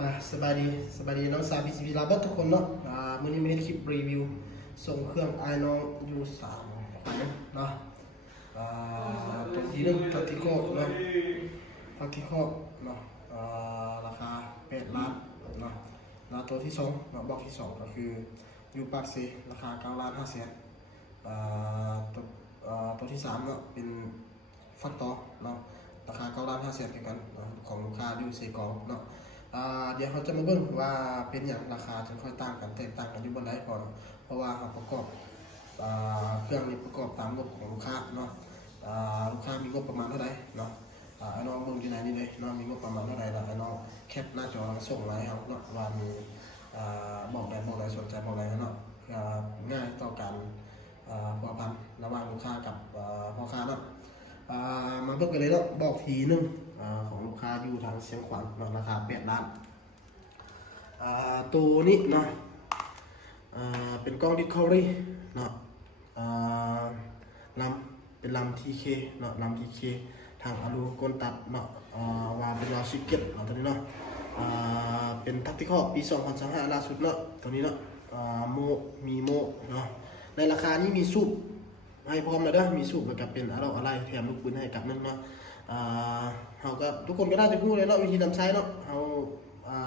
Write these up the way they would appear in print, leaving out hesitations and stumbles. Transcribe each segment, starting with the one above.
มาสบายดีน้องสาวพีซีพีลาบัตทุกคนเนาะมื้อนี้มีคลิปรีวิวส่งเครื่องไอน้องยูสามขวัญเนาะตัวที่หนึ่งทักทิโคเนาะทักทิโคเนาะราคา8 ล้านเนาะแล้วตัวที่สองเนาะบอกที่สองก็คือยูปากซีราคา9 ล้าน 5 แสนตัวที่สามเนาะเป็นฟักต่อเนาะราคา9 ล้าน 5 แสนเหมือนกันของลูกค้ายูเซกองเนาะเดี๋ยวเขาจะมาเบิ่งว่าเป็นอย่างราคาจะค่อยต่างกันแตกต่างกันอยู่บนไหนก่อนเพราะว่าเขาประกอบเครื่องนี้ประกอบตามงบของลูกค้าเนาะลูกค้ามีงบประมาณเท่าไหร่เนาะไอ้น้องเบิ่งที่ไหนนี่เลยเนาะมีงบประมาณเท่าไหร่แล้วไอ้น้องแคปหน้าจอส่งมาให้เขาเนาะว่ามีบอกอะไรสนใจบอกอะไรเนาะเพื่อง่ายต่อการพัวพันระหว่างลูกค้ากับพ่อค้าเนาะมาเบิ่งกันเลยเนาะบอกทีนึงของลูกค้าอยู่ทางเชียงขวัญเนาะราคา8 ล้านตัวนี้เนาะเป็นกล้องดิสคัฟเวอรี่เนาะเป็นลำ TK เนาะลำ TK ทางอลูกลตัดเนาะวางเป็นวาล์วซิกเก็ตเนาะตัวนี้เนาะเป็นทักติคอลปี2025ล่าสุดเนาะตัวนี้เนาะมีโมเนาะในราคานี้มีสูบให้พร้อมเลยเด้อมีสูบกับเป็นอะไรแถมลูกปืนให้กับนึงเนาะเขาก็ทุกคนก็ได้จะพูดเลยเนาะวิธีนำใช้เนาะเขา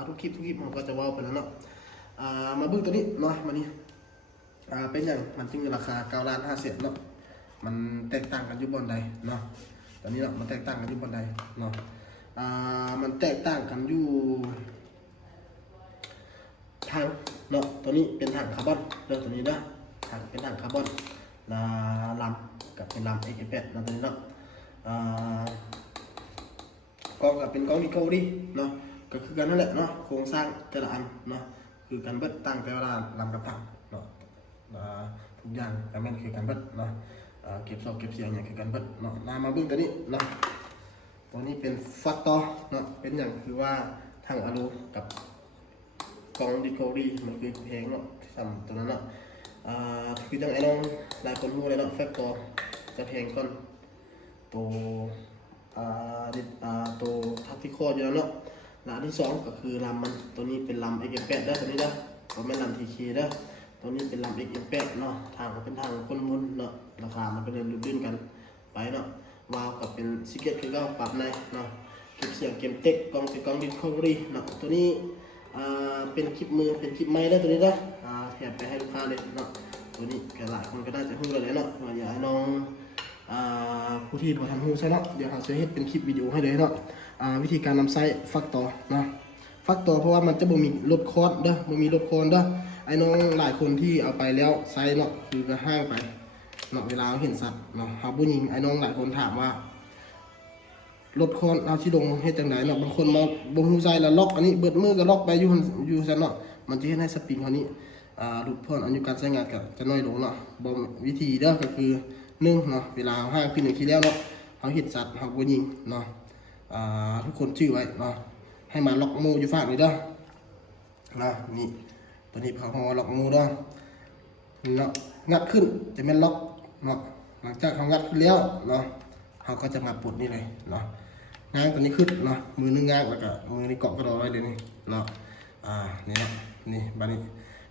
ทุกคลิปผมก็จะว่าไปแล้วเนาะมาเบิ่งตัวนี้เนาะมันนี่เป็นอย่างมันจึงราคา9 ล้าน 5 แสนเนาะมันแตกต่างกันอยู่บนใดเนาะตอนนี้เนาะมันแตกต่างกันอยู่บนใดเนาะมันแตกต่างกันอยู่ทางเนาะตัวนี้เป็นถังคาร์บอนเรื่องตัวนี้นะถังเป็นถังคาร์บอนลำกับเป็นลำ X8 นะตัวนี้เนาะกล้องกับเป็นกล้องดิโก้ดิเนาะก็คือกันนั่นแหละเนาะโครงสร้างแต่ละอันเนาะคือกันเบิดตั้งแต่เวลาลำกับถังเนาะทุกอย่างแต่มันคือกันเบิดเนาะเก็บเสียงอย่างคือกันเบิดเนาะมาเบิ่งตัวนี้เนาะตัวนี้เป็นฟักต่อเนาะเป็นอย่างคือว่าทางอลูกับกล้องดิโก้ดิมันคือเพลงเนาะที่ทำตัวนั้นเนาะคือจังไอ้น้องหลายคนรู้เลยเนาะแฟกตัวจะเพลงก่อนตัวทักที่คออยู่แล้วเนาะลำที่สองก็คือลำมันตัวนี้เป็นลำ X8 ได้ตัวนี้นะก็ไม่ลำ TK ได้ตัวนี้เป็นลำ X8 เนาะทางก็เป็นทางคนมุนเนาะราคามันก็เริ่มลื่นกันไปเนาะวาวกับเป็นซิกเก็ตคือก็ปรับในเนาะเก็บเสียงเกมเต็กกล้องเป็นกล้องดิสคัฟเวอรี่เนาะตัวนี้เป็นคลิปมือเป็นคลิปไม้ได้ตัวนี้นะแถมไปให้ลูกค้าเลยเนาะตัวนี้ก็หลายคนก็ได้จะพูดกันเลยเนาะอยากให้น้องผู้ที่บ่ทันฮู้ใช่เนาะเดี๋ยวเราจะเฮ็ดเป็นคลิปวิดีโอให้เลยเนาะวิธีการนำไซส์ฟักต่อเนาะฟักต่อเพราะว่ามันจะบ่มีลดคอร์สเด้อบ่มีลดคอร์สเด้อไอ้น้องหลายคนที่เอาไปแล้วไซส์เนาะคือก็ห้างไปเนาะเวลาเห็นสัตว์เนาะเฮาบ่ยิงไอ้น้องหลายคนถามว่าลดคอร์สเอาที่ลงเฮ็ดจังไดเนาะบางคนมาบ่ฮู้ไซส์แล้วล็อกอันนี้เบิดมือก็ล็อกไปอยู่ซั่นเนาะมันจะเฮ็ดให้สปริงเขานี้หลุดพ้นอายุการใช้งานก็จะน้อยลงเนาะบ่วิธีเด้อก็คือ1เนาะเวลาห้างขึ้น1ทีแล้วเนาะเขาเห็นสัตว์เขาบ่ยิงเนาะทุกคนชื่อไว้เนาะให้มาล็อกมูอยู่ฝั่งนี้เด้อนะนี่ตัวนี้เขาล็อกมูเด้อเนาะงัดขึ้นจะเป็นล็อกเนาะหลังจากเขางัดขึ้นแล้วเนาะเขาก็จะมาปลดนี่เลยเนาะง้างตัวนี้ขึ้นเนาะมือนึงง้างแล้วก็มือนี้เกาะกระดองไว้เลยนี่เนาะนี่เนาะนี่บัดนี้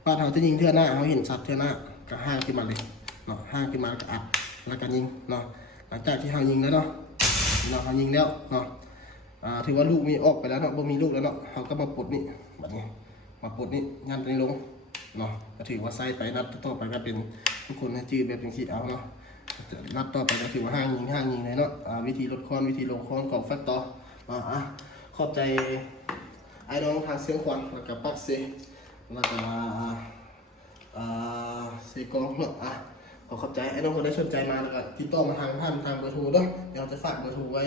ว่าเขาจะยิงเท่าหน้าเขาเห็นสัตว์เท่าหน้าก็ห้างขึ้นมาเลยเนาะห้างขึ้นมาก็อัดแล้วก็ยิงเนาะหลังจากที่เขายิงแล้วเนาะเขายิงแล้วเนาะถือว่าลูกมีออกไปแล้วเนาะบ่มีลูกแล้วเนาะเขาก็มาปลดนี่แบบนี้มาปลดนี่ยันตัวนี้ลงเนาะก็ถือว่าไส้ไปนัดต่อไปก็เป็นทุกคนให้จืดแบบเป็นขีดเอาเนาะนัดต่อไปก็ถือว่าห้างยิงเลยเนาะวิธีลดคอนวิธีลงคอนของแฟกต่อขอบใจไอ้น้องทางเสียงควันแล้วก็ปักเซแล้วก็เซกองเนาะขอบใจไอ้น้องคนได้สนใจมาแล้วก็ติดต่อมาทางเบอร์โทรเนาะเดี๋ยวจะฝากเบอร์โทรไว้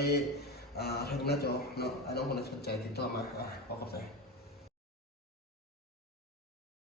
ทางหน้าจอเนาะไอ้น้องคนได้สนใจติดต่อมาขอบใจ